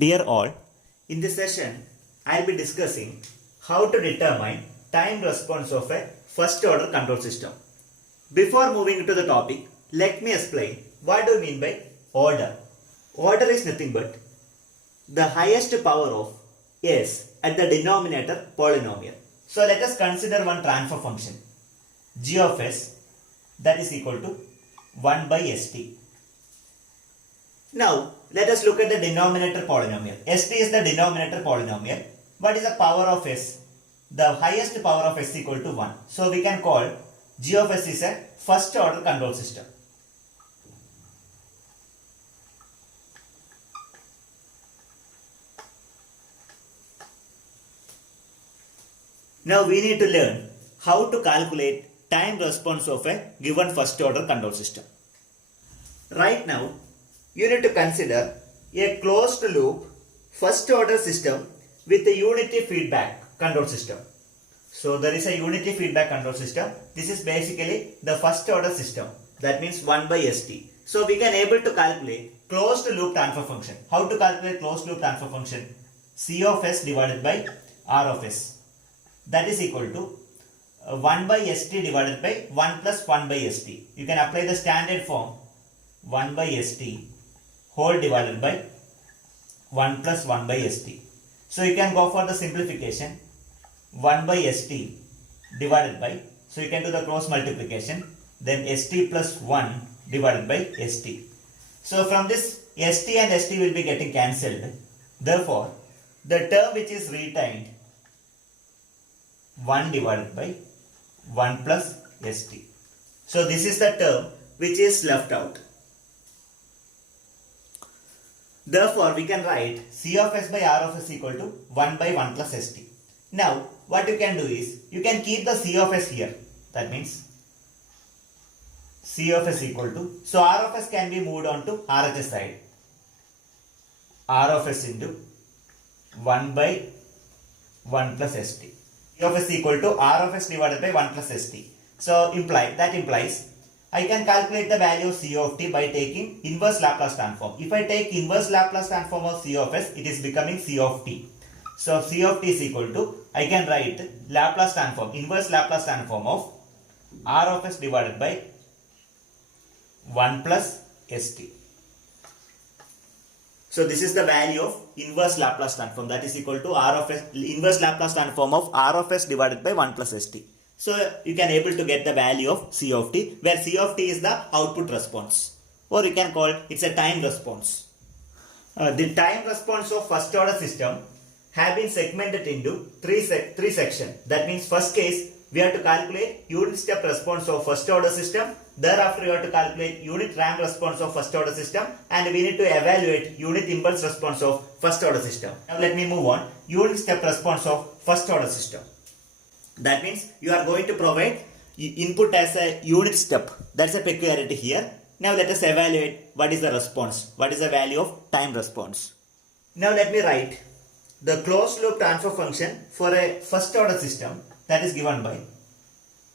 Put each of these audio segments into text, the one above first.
Dear all, in this session, I will be discussing how to determine time response of a first order control system. Before moving into the topic, let me explain what do we mean by order. Order is nothing but the highest power of s at the denominator polynomial. So let us consider one transfer function g of s that is equal to 1 by st. Now let us look at the denominator polynomial. St is the denominator polynomial. What is the power of s? The highest power of s equal to 1. So we can call g of s is a first order control system. Now we need to learn how to calculate time response of a given first order control system. Right now, you need to consider a closed loop first order system with a unity feedback control system. So there is a unity feedback control system. This is basically the first order system. That means 1 by st. So we can able to calculate closed loop transfer function. How to calculate closed loop transfer function? C of s divided by R of s. That is equal to 1 by st divided by 1 plus 1 by st. You can apply the standard form 1 by st whole divided by 1 plus 1 by st. So you can go for the simplification 1 by st divided by, so you can do the cross multiplication, then st plus 1 divided by st. So from this st and st will be getting cancelled. Therefore, the term which is retained 1 divided by 1 plus st. So this is the term which is left out. Therefore, we can write C of s by R of s equal to 1 by 1 plus st. Now, what you can do is, you can keep the C of s here. That means, C of s equal to, so R of s can be moved on to RHS side. R of s into 1 by 1 plus st. C of s equal to R of s divided by 1 plus st. So, that implies I can calculate the value of C of t by taking inverse Laplace transform. If I take inverse Laplace transform of C of s, it is becoming C of t. So C of t is equal to, I can write Laplace transform, inverse Laplace transform of R of s divided by 1 plus st. So this is the value of inverse Laplace transform, that is equal to R of s, inverse Laplace transform of R of s divided by 1 plus st. So you can able to get the value of C of t, where C of t is the output response, or you can call it's a time response. The time response of first order system have been segmented into three sections. That means first case we have to calculate unit step response of first order system. Thereafter we have to calculate unit ramp response of first order system, and we need to evaluate unit impulse response of first order system. Now let me move on. Unit step response of first order system. That means you are going to provide input as a unit step. That's a peculiarity here. Now let us evaluate what is the response. What is the value of time response. Now let me write the closed loop transfer function for a first order system, that is given by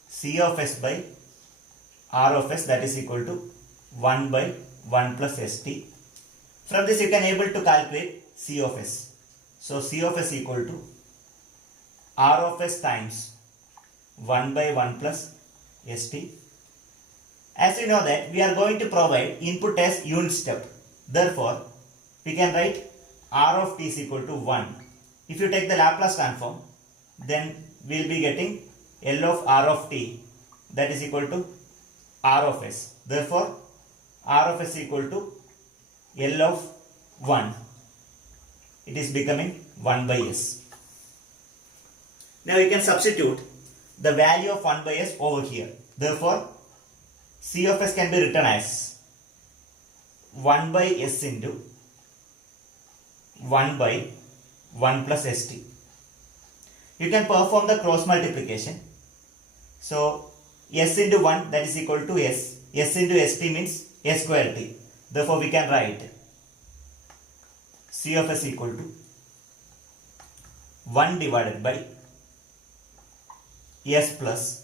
C of s by R of s, that is equal to 1 by 1 plus st. From this you can able to calculate C of s. So C of s equal to R of s times 1 by 1 plus st. As you know that we are going to provide input as unit step. Therefore, we can write R of t is equal to 1. If you take the Laplace transform, then we will be getting L of R of t, that is equal to R of s. Therefore, R of s equal to L of 1. It is becoming 1 by s. Now you can substitute the value of 1 by s over here. Therefore, C of s can be written as 1 by s into 1 by 1 plus st. You can perform the cross multiplication. So s into 1, that is equal to s. S into st means s square t. Therefore we can write C of s equal to 1 divided by s plus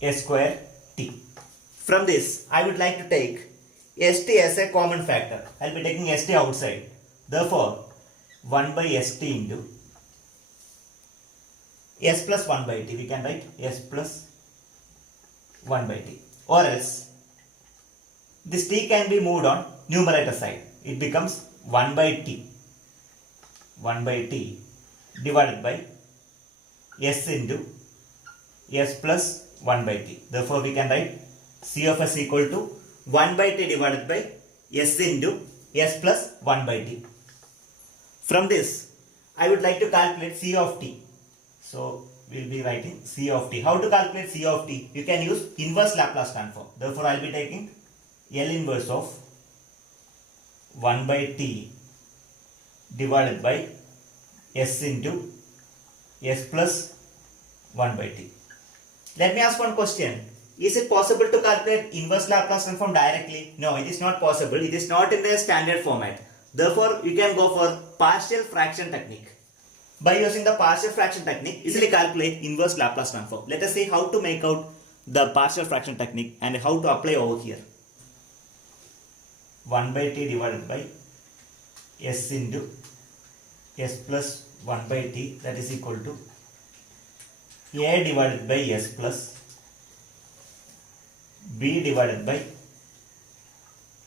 s square t. From this, I would like to take st as a common factor. I'll be taking st outside. Therefore, 1 by st into s plus 1 by t. We can write s plus 1 by t. Or else, this t can be moved on numerator side. It becomes 1 by t. 1 by t divided by s into s plus 1 by t. Therefore, we can write c of s equal to 1 by t divided by s into s plus 1 by t. From this, I would like to calculate c of t. So, we will be writing c of t. How to calculate c of t? You can use inverse Laplace transform. Therefore, I will be taking L inverse of 1 by t divided by s into s plus 1 by t. Let me ask one question. Is it possible to calculate inverse Laplace transform directly? No, it is not possible. It is not in the standard format. Therefore, you can go for partial fraction technique. By using the partial fraction technique, easily calculate inverse Laplace transform. Let us see how to make out the partial fraction technique and how to apply over here. 1 by t divided by s into s plus 1 by t, that is equal to a divided by s plus b divided by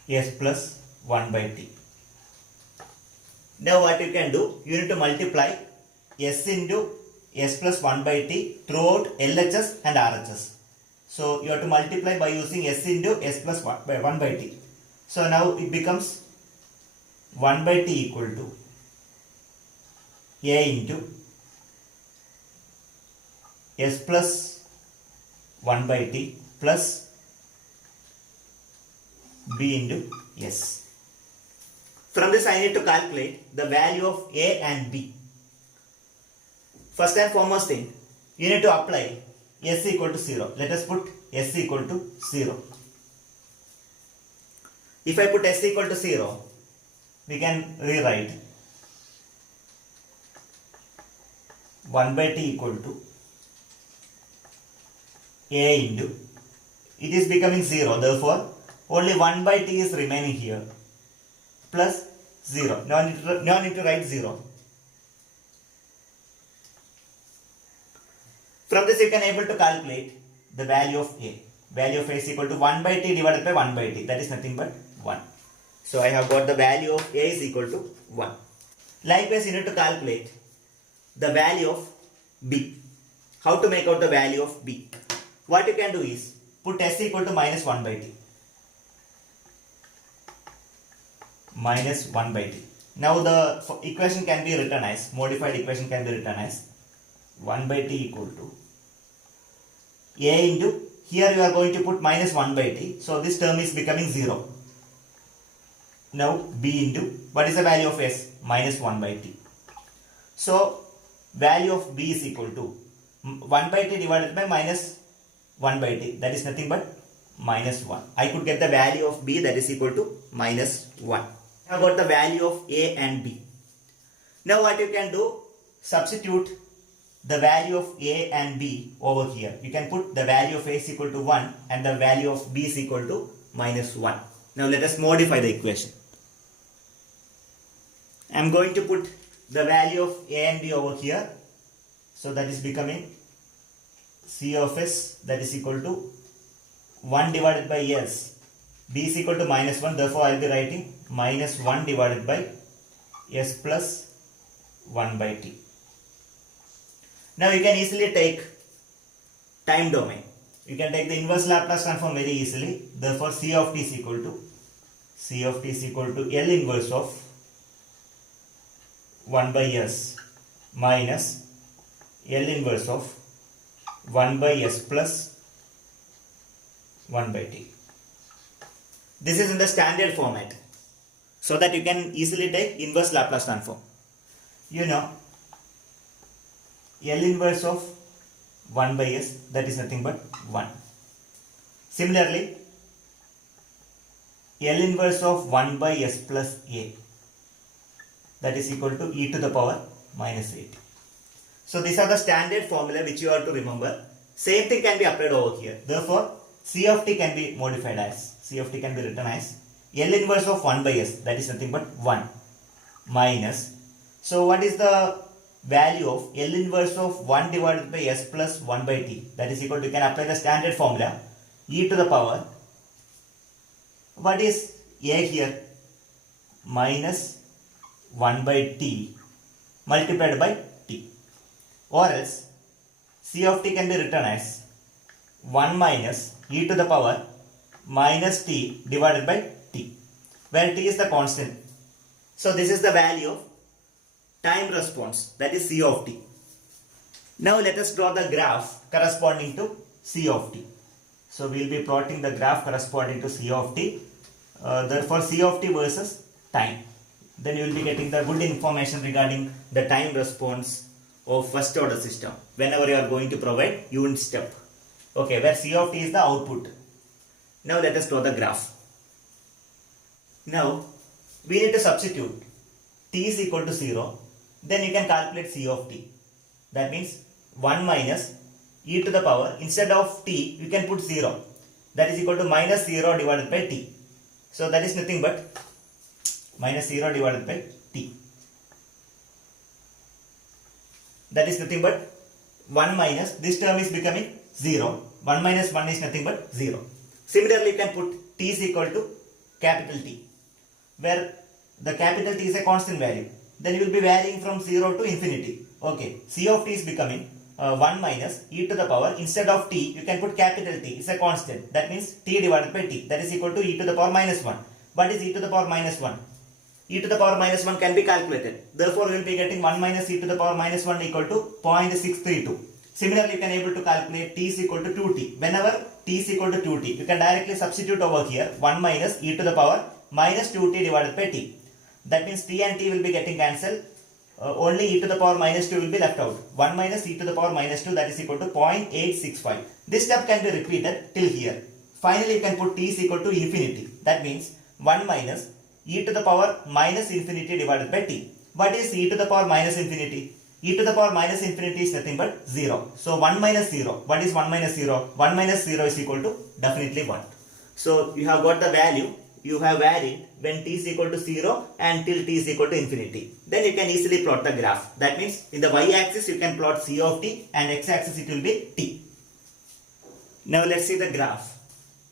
s plus 1 by t. Now what you can do, you need to multiply s into s plus 1 by t throughout LHS and RHS. So you have to multiply by using s into s plus 1 by t. So now it becomes 1 by t equal to a into s plus 1 by t plus b into s. From this I need to calculate the value of a and b. First and foremost thing, you need to apply s equal to 0. Let us put s equal to 0. If I put s equal to 0, we can rewrite 1 by t equal to a into, it is becoming 0, therefore only 1 by t is remaining here, plus 0. Now I need to write 0. From this you can able to calculate the value of a. Value of a is equal to 1 by t divided by 1 by t. That is nothing but 1. So I have got the value of a is equal to 1. Likewise, you need to calculate the value of b. How to make out the value of b? What you can do is put s equal to minus 1 by t. Minus 1 by t. Now the equation can be written as, modified equation can be written as 1 by t equal to a into, here you are going to put minus 1 by t. So this term is becoming 0. Now b into, what is the value of s? Minus 1 by t. So value of b is equal to 1 by t divided by minus 1 by t. That is nothing but minus 1. I could get the value of b, that is equal to minus 1. Now got the value of a and b. Now what you can do, substitute the value of a and b over here. You can put the value of a is equal to 1 and the value of b is equal to minus 1. Now let us modify the equation. I am going to put the value of a and b over here. So that is becoming c of s, that is equal to 1 divided by s. b is equal to minus 1. Therefore I will be writing minus 1 divided by s plus 1 by t. Now you can easily take time domain. You can take the inverse Laplace transform very easily. Therefore c of t is equal to L inverse of 1 by s minus L inverse of 1 by s plus 1 by t. This is in the standard format, so that you can easily take inverse Laplace transform. You know, L inverse of 1 by s, that is nothing but 1. Similarly, L inverse of 1 by s plus a, that is equal to e to the power minus 8. So these are the standard formula which you have to remember. Same thing can be applied over here. Therefore, c of t can be modified as, c of t can be written as L inverse of 1 by s, that is nothing but 1 minus. So what is the value of L inverse of 1 divided by s plus 1 by t? That is equal to, you can apply the standard formula, e to the power, what is a here? Minus 1 by t multiplied by t. Or else c of t can be written as 1 minus e to the power minus t divided by t, where t is the constant. So this is the value of time response, that is c of t. Now let us draw the graph corresponding to c of t. So we will be plotting the graph corresponding to c of t. Therefore c of t versus time. Then you will be getting the good information regarding the time response of first order system whenever you are going to provide unit step. Okay, where c of t is the output. Now let us draw the graph. Now we need to substitute t is equal to 0. Then you can calculate c of t. That means 1 minus e to the power, instead of t you can put 0. That is equal to minus 0 divided by t. So that is nothing but minus 0 divided by t. That is nothing but 1 minus, this term is becoming 0. 1 minus 1 is nothing but 0. Similarly, you can put t is equal to capital T, where the capital T is a constant value. Then you will be varying from 0 to infinity. Okay, c of t is becoming 1 minus e to the power, instead of t you can put capital T, it's a constant. That means t divided by t, that is equal to e to the power minus 1. What is e to the power minus 1? E to the power minus 1 can be calculated. Therefore, we will be getting 1 minus e to the power minus 1 equal to 0.632. Similarly, you can able to calculate t is equal to 2t. Whenever t is equal to 2t, you can directly substitute over here 1 minus e to the power minus 2t divided by t. That means t and t will be getting cancelled. Only e to the power minus 2 will be left out. 1 minus e to the power minus 2, that is equal to 0.865. This step can be repeated till here. Finally, you can put t is equal to infinity. That means 1 minus e to the power minus infinity divided by t. What is e to the power minus infinity? E to the power minus infinity is nothing but 0. So 1 minus 0. What is 1 minus 0? 1 minus 0 is equal to definitely 1. So you have got the value. You have varied when t is equal to 0 and till t is equal to infinity. Then you can easily plot the graph. That means in the y-axis you can plot c of t and x-axis it will be t. Now let's see the graph.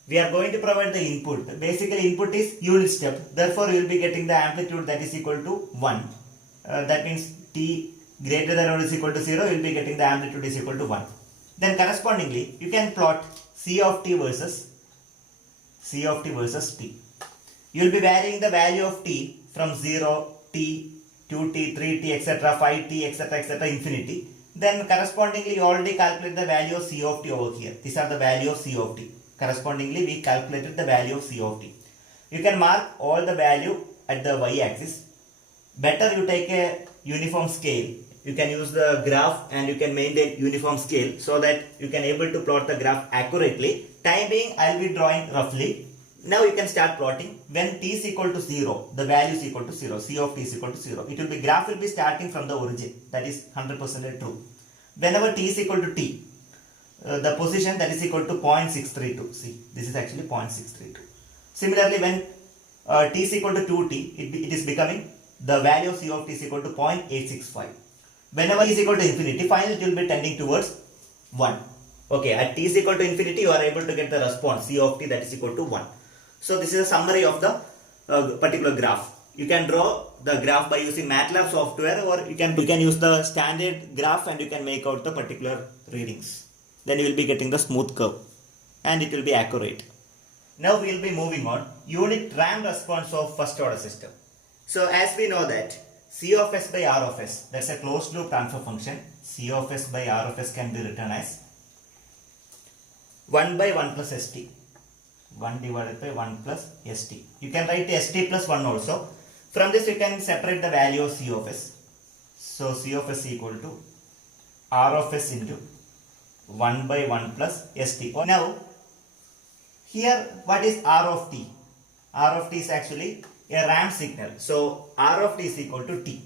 We are going to provide the input. Basically input is unit step. Therefore we will be getting the amplitude that is equal to 1. That means t greater than or is equal to 0, you will be getting the amplitude is equal to 1. Then correspondingly you can plot c of t versus t. You will be varying the value of t from 0, t, 2t, 3t, etc., 5t, etc., infinity. Then correspondingly you already calculate the value of c of t over here. These are the value of c of t. Correspondingly we calculated the value of c of t. You can mark all the value at the y-axis. Better you take a uniform scale. You can use the graph and you can maintain uniform scale so that you can able to plot the graph accurately. Time being I will be drawing roughly. Now you can start plotting. When t is equal to 0, the value is equal to 0. C of t is equal to 0. It will be, graph will be starting from the origin. That is 100% true. Whenever t is equal to t, the position that is equal to 0.632. See, this is actually 0.632. Similarly, when t is equal to 2t, it is becoming the value of c of t is equal to 0.865. Whenever t is equal to infinity, finally it will be tending towards 1. Okay, at t is equal to infinity, you are able to get the response c of t that is equal to 1. So this is a summary of the particular graph. You can draw the graph by using MATLAB software, or you can use the standard graph and you can make out the particular readings. Then you will be getting the smooth curve and it will be accurate. Now we will be moving on. Unit ramp response of first order system. So as we know that C of s by R of s, that's a closed loop transfer function. C of s by R of s can be written as 1 by 1 plus st. 1 divided by 1 plus st. You can write st plus 1 also. From this you can separate the value of C of s. So C of s equal to R of s into 1 by 1 plus st. Now here what is R of t? R of t is actually a ramp signal. So R of t is equal to t.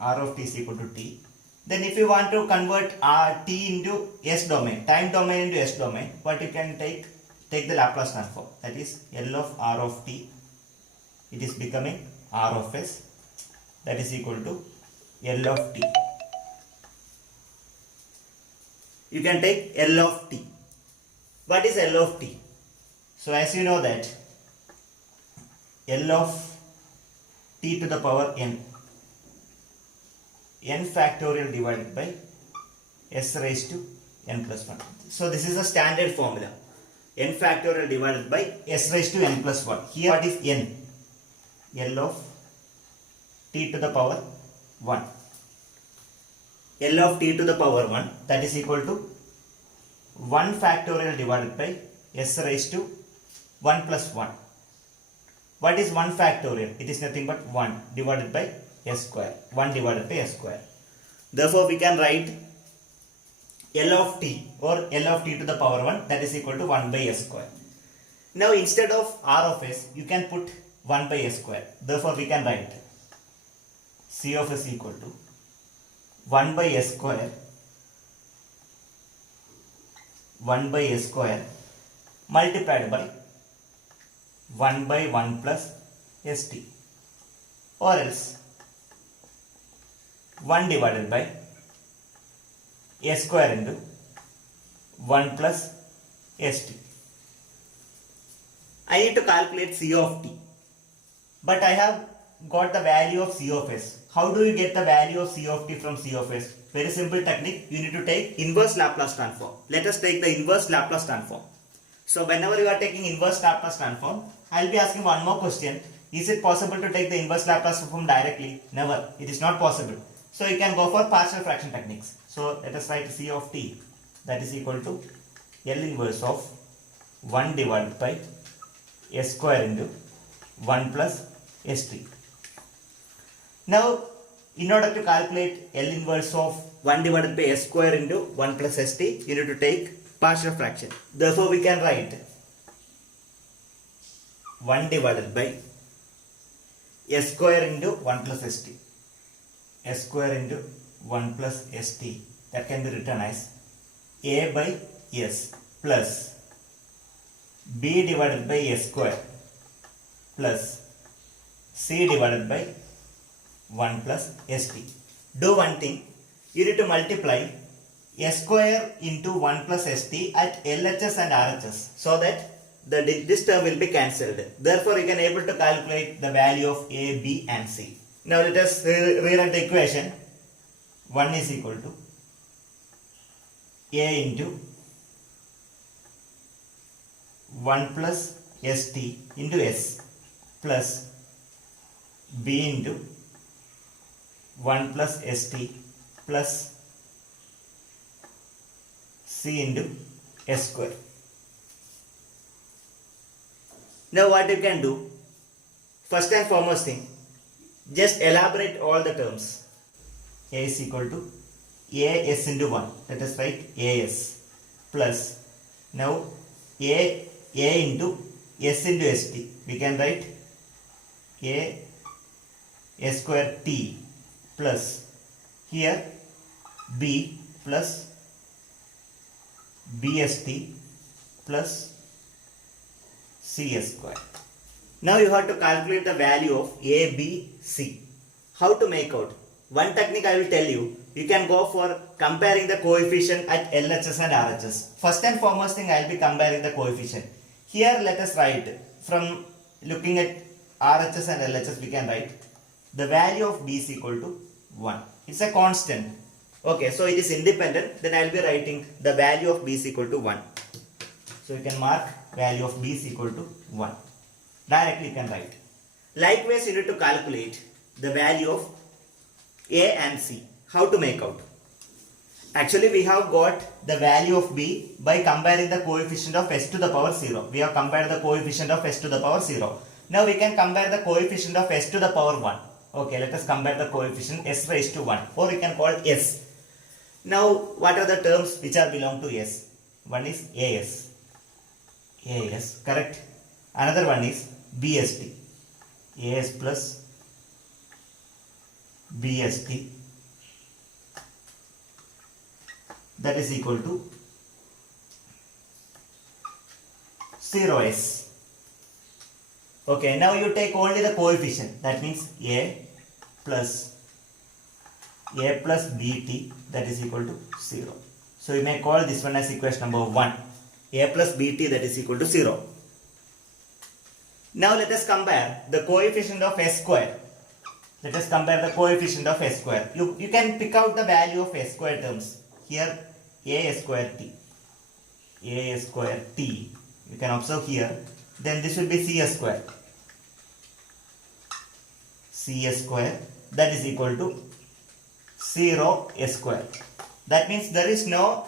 R of t is equal to t. Then if you want to convert t into s domain, time domain into s domain, what you can take the Laplace transform. That is L of R of t it is becoming R of s, that is equal to L of t. You can take L of t. What is L of t? So as you know that L of t to the power n factorial divided by s raised to n plus 1. So this is a standard formula. N factorial divided by s raised to n plus 1. Here what is n? L of t to the power 1. L of t to the power 1, that is equal to 1 factorial divided by s raised to 1 plus 1. What is 1 factorial? It is nothing but 1 divided by s square. 1 divided by s square. Therefore, we can write L of t or L of t to the power 1, that is equal to 1 by s square. Now, instead of R of s, you can put 1 by s square. Therefore, we can write C of s equal to 1 by s square 1 by s square multiplied by 1 by 1 plus st, or else 1 divided by s square into 1 plus st. I need to calculate C of t, but I have got the value of C of s. How do you get the value of C of t from C of s? Very simple technique. You need to take inverse Laplace transform. Let us take the inverse Laplace transform. So whenever you are taking inverse Laplace transform, I will be asking one more question. Is it possible to take the inverse Laplace transform directly? Never. It is not possible. So you can go for partial fraction techniques. So let us write C of t, that is equal to L inverse of 1 divided by s square into 1 plus st. Now, in order to calculate L inverse of 1 divided by s square into 1 plus st, you need to take partial fraction. Therefore, we can write 1 divided by s square into 1 plus st. S square into 1 plus st, that can be written as a by s plus b divided by s square plus c divided by 1 plus st. Do one thing, you need to multiply s square into 1 plus st at LHS and RHS, so that this term will be cancelled. Therefore, you can able to calculate the value of a, b and c. Now let us rewrite the equation. 1 is equal to a into 1 plus st into s plus b into 1 plus st plus c into s square. Now what you can do, first and foremost thing, just elaborate all the terms. A is equal to as into 1, let us write as plus, now a into s into st, we can write a s square t plus here b plus bst plus cs square. Now you have to calculate the value of a, b, c. How to make out? One technique I will tell you. You can go for comparing the coefficient at LHS and RHS. First and foremost thing, I will be comparing the coefficient. Here let us write, from looking at RHS and LHS, we can write the value of b is equal to 1. It's a constant. Okay, so it is independent. Then I will be writing the value of b is equal to 1. So you can mark value of b is equal to 1. Directly you can write. Likewise, you need to calculate the value of a and c. How to make out? Actually, we have got the value of b by comparing the coefficient of s to the power 0. We have compared the coefficient of s to the power 0. Now we can compare the coefficient of s to the power 1. Okay, let us compare the coefficient s raised to 1, or we can call s. Now, what are the terms which are belong to s? One is as, correct? Another one is bst, as plus bst, that is equal to 0s. Okay, now you take only the coefficient. That means a plus bt, that is equal to 0. So you may call this one as equation number 1. A plus bt, that is equal to 0. Now let us compare the coefficient of s square. Let us compare the coefficient of s square. You can pick out the value of s square terms. Here a square t. A square t. You can observe here. Then this will be c square. C square, that is equal to 0 s square. That means there is no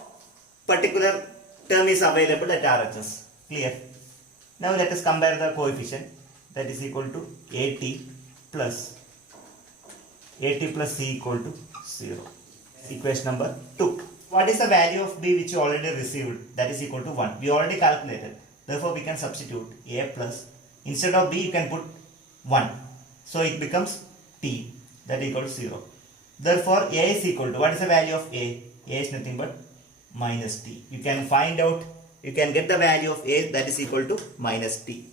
particular term is available at RHS. Clear? Now let us compare the coefficient. That is equal to at plus c equal to 0. Equation number 2. What is the value of b which you already received? That is equal to 1. We already calculated. Therefore we can substitute a plus. Instead of b you can put 1. So it becomes t, that equals 0. Therefore a is equal to, what is the value of a? A is nothing but minus t. You can find out, you can get the value of a, that is equal to minus t.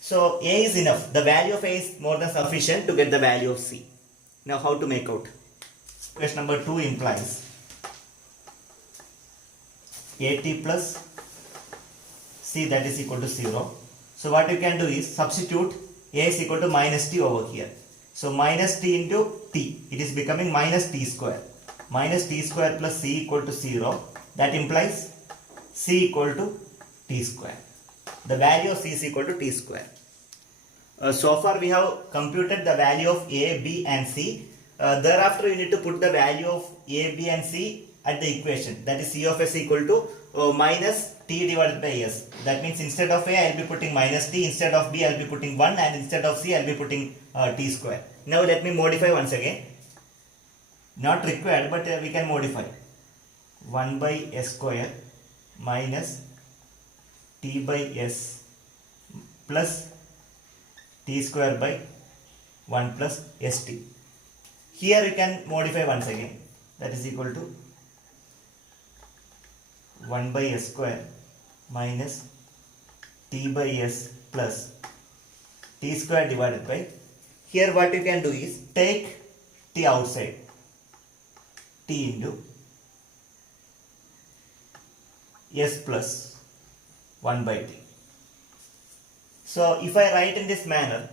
So a is enough. The value of a is more than sufficient to get the value of c. Now how to make out? Question number 2 implies at plus c, that is equal to 0. So what you can do is substitute a is equal to minus t over here. So minus t into t, it is becoming minus t square. Minus t square plus c equal to 0. That implies c equal to t square. The value of c is equal to t square. So far we have computed the value of a, b and c. Thereafter you need to put the value of a, b and c at the equation. That is c of s equal to minus t divided by s. That means instead of a I will be putting minus t, instead of b I will be putting 1, and instead of c I will be putting t square. Now let me modify once again. Not required, but we can modify. 1 by s square minus t by s plus t square by 1 plus st. Here you can modify once again. That is equal to 1 by s square minus t by s plus t square divided by, here what you can do is take t outside, t into s plus 1 by t. So if I write in this manner,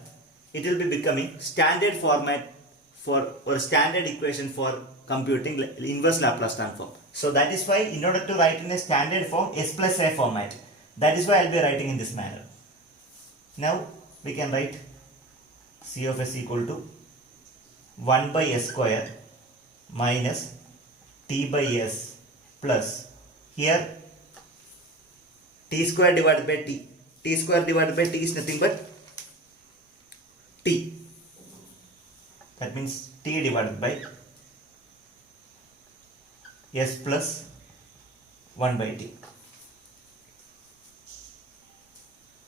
it will be becoming standard format for, or standard equation for computing inverse Laplace transform. So that is why in order to write in a standard form, s plus a format, that is why I will be writing in this manner. Now we can write c of s equal to 1 by s square minus t by s plus, here t square divided by t. T square divided by t is nothing but t. That means t divided by s plus 1 by t.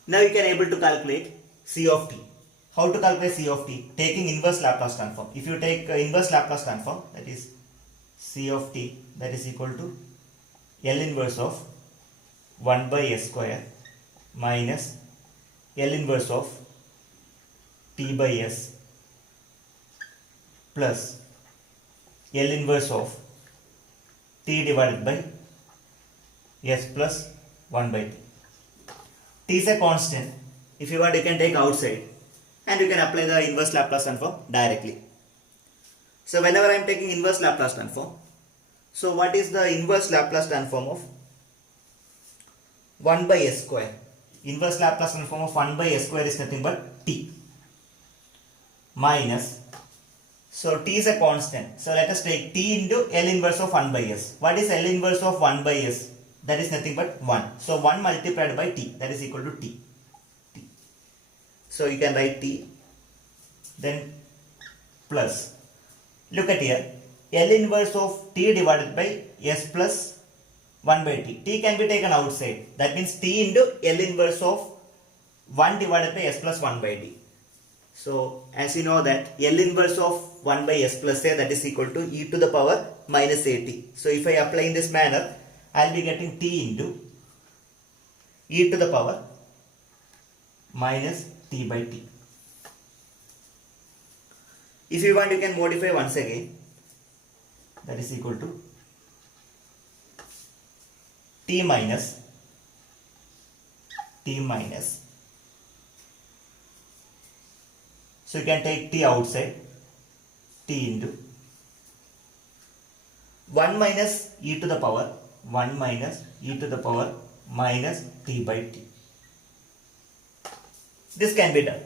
Now you can able to calculate c of t. How to calculate c of t? Taking inverse Laplace transform. If you take inverse Laplace transform, that is c of t, that is equal to L inverse of 1 by s square minus L inverse of t by s plus L inverse of t divided by s plus 1 by t. T is a constant. If you want, you can take outside and you can apply the inverse Laplace transform directly. So whenever I am taking inverse Laplace transform, so what is the inverse Laplace transform of 1 by s square? Inverse Laplace transform of 1 by s square is nothing but t minus, so t is a constant, so let us take t into L inverse of 1 by s. What is L inverse of 1 by s? That is nothing but 1. So 1 multiplied by t, that is equal to t. So you can write t, then plus, look at here, L inverse of t divided by s plus 1 by t. T can be taken outside. That means t into L inverse of 1 divided by s plus 1 by t. So as you know that L inverse of 1 by s plus a, that is equal to e to the power minus at. So if I apply in this manner, I will be getting t into e to the power minus t by t. If you want, you can modify once again. That is equal to t minus t minus. So you can take t outside, t into 1 minus e to the power 1 minus e to the power minus t by t. This can be done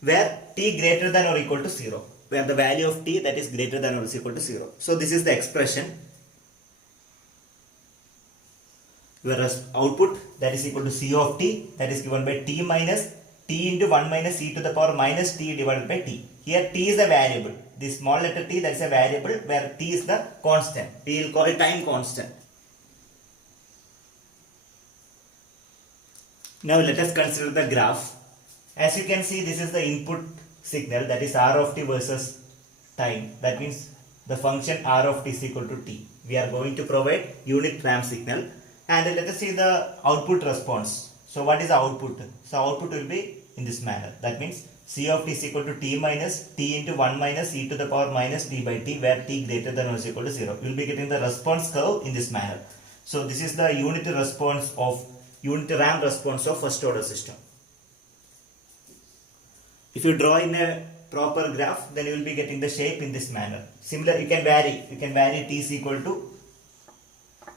where t greater than or equal to 0, where the value of t that is greater than or is equal to 0. So this is the expression, whereas output that is equal to c of t that is given by t minus t into 1 minus e to the power minus t divided by t. Here t is a variable. This small letter t, that is a variable where t is the constant. We will call it time constant. Now let us consider the graph. As you can see, this is the input signal, that is r of t versus time. That means the function r of t is equal to t. We are going to provide unit ramp signal, and let us see the output response. So what is the output? So output will be in this manner. That means c of t is equal to t minus t into 1 minus e to the power minus t by t, where t greater than or is equal to 0. We will be getting the response curve in this manner. So this is the unit ramp response of first order system. If you draw in a proper graph, then you will be getting the shape in this manner. Similar, you can vary t is equal to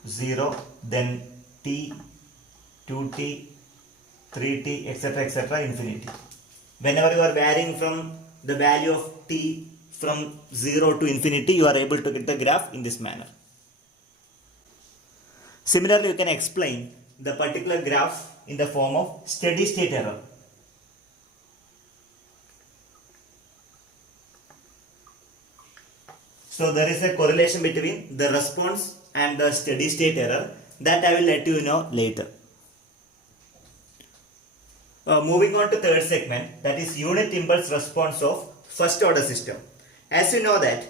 0, then t, 2t, 3t, etc., infinity. Whenever you are varying from the value of t from 0 to infinity, you are able to get the graph in this manner. Similarly, you can explain the particular graph in the form of steady state error. So there is a correlation between the response and the steady state error, that I will let you know later. Moving on to third segment, that is unit impulse response of first order system. As you know that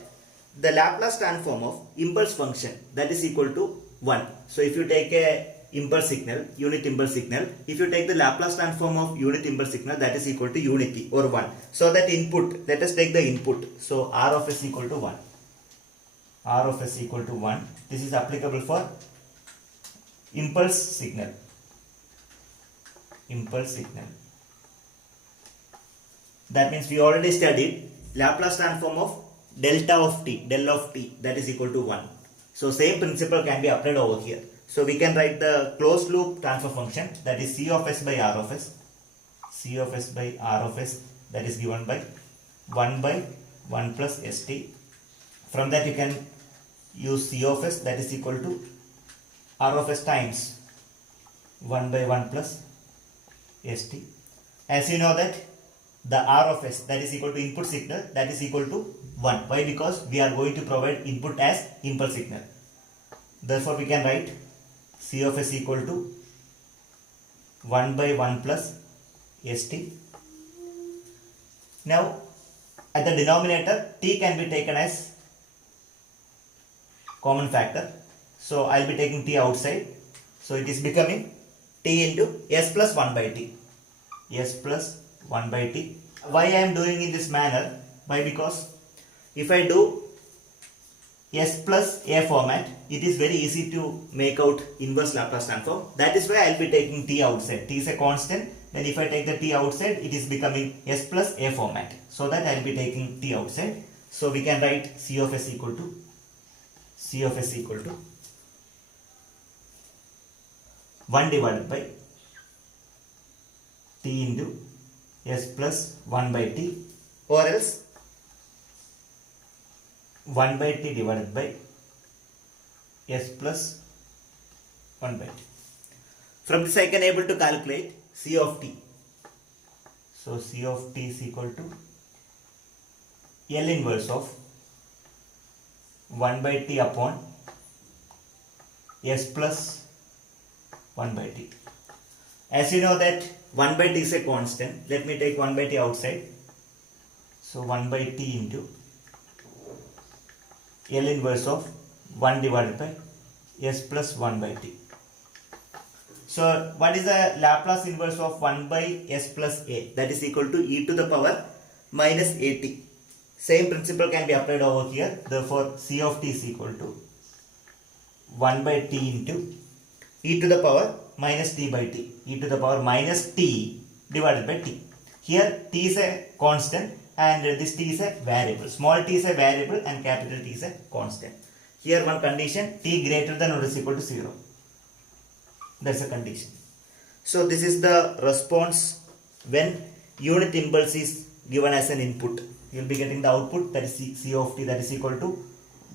the Laplace transform of impulse function, that is equal to 1. So if you take a impulse signal, unit impulse signal, if you take the Laplace transform of unit impulse signal, that is equal to unity or 1. So that input, let us take the input. So r of s equal to 1. R of s equal to 1. This is applicable for impulse signal. Impulse signal. That means we already studied Laplace transform of delta of t, del of t, that is equal to 1. So same principle can be applied over here. So we can write the closed loop transfer function, that is c of s by r of s. C of s by r of s, that is given by 1 by 1 plus st. From that you can use c of s, that is equal to r of s times 1 by 1 plus st. As you know that the r of s, that is equal to input signal, that is equal to 1. Why? Because we are going to provide input as impulse signal. Therefore we can write c of s equal to 1 by 1 plus st. Now at the denominator, t can be taken as common factor. So I will be taking t outside. So it is becoming t into s plus 1 by t. S plus 1 by t. Why I am doing in this manner? Why? Because if I do s plus a format, it is very easy to make out inverse Laplace transform. That is why I will be taking t outside. T is a constant. Then if I take the t outside, it is becoming s plus a format. So that I will be taking t outside. So we can write c of s equal to 1 divided by t into s plus 1 by t, or else 1 by t divided by s plus 1 by t. From this I can able to calculate c of t. So c of t is equal to L inverse of 1 by t upon s plus 1 by t. As you know that 1 by t is a constant, let me take 1 by t outside. So 1 by t into L inverse of 1 divided by s plus 1 by t. So what is the Laplace inverse of 1 by s plus a? That is equal to e to the power minus at. Same principle can be applied over here. Therefore c of t is equal to 1 by t into e to the power minus t by t. E to the power minus t divided by t. Here t is a constant and this t is a variable. Small t is a variable and capital T is a constant. Here one condition, t greater than or is equal to 0. That's a condition. So this is the response when unit impulse is given as an input. You will be getting the output, that is c of t, that is equal to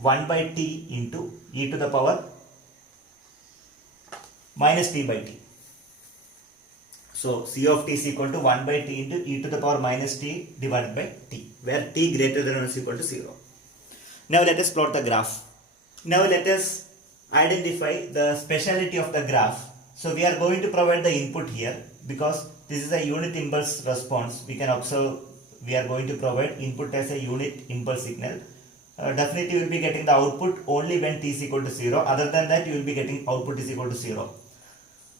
1 by t into e to the power minus t by t. So c of t is equal to 1 by t into e to the power minus t divided by t, where t greater than or is equal to 0. Now let us plot the graph. Now let us identify the speciality of the graph. So we are going to provide the input here because this is a unit impulse response. We can observe we are going to provide input as a unit impulse signal. Definitely you will be getting the output only when t is equal to 0. Other than that you will be getting output is equal to 0.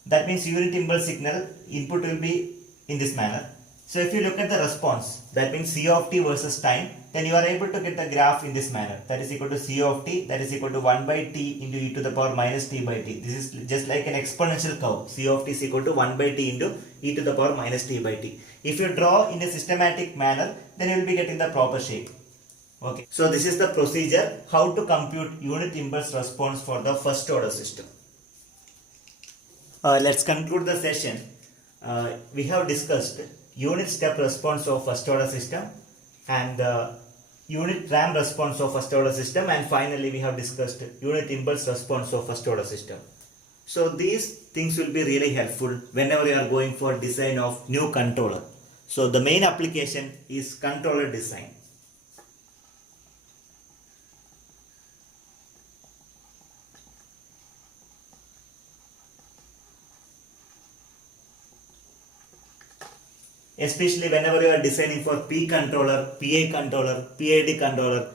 That means unit impulse signal input will be in this manner. So if you look at the response, that means c of t versus time, then you are able to get the graph in this manner. That is equal to c of t, that is equal to 1 by t into e to the power minus t by t. This is just like an exponential curve. C of t is equal to 1 by t into e to the power minus t by t. If you draw in a systematic manner, then you will be getting the proper shape. Okay. So this is the procedure how to compute unit impulse response for the first order system. Let's conclude the session. We have discussed unit step response of first order system and unit ramp response of first order system, and finally we have discussed unit impulse response of first order system. So these things will be really helpful whenever you are going for design of new controller. So the main application is controller design. Especially whenever you are designing for P controller, PI controller, PID controller,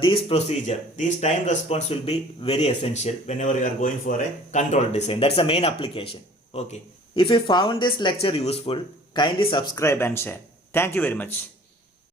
these time response will be very essential whenever you are going for a controller design. That's the main application. Okay. If you found this lecture useful, kindly subscribe and share. Thank you very much.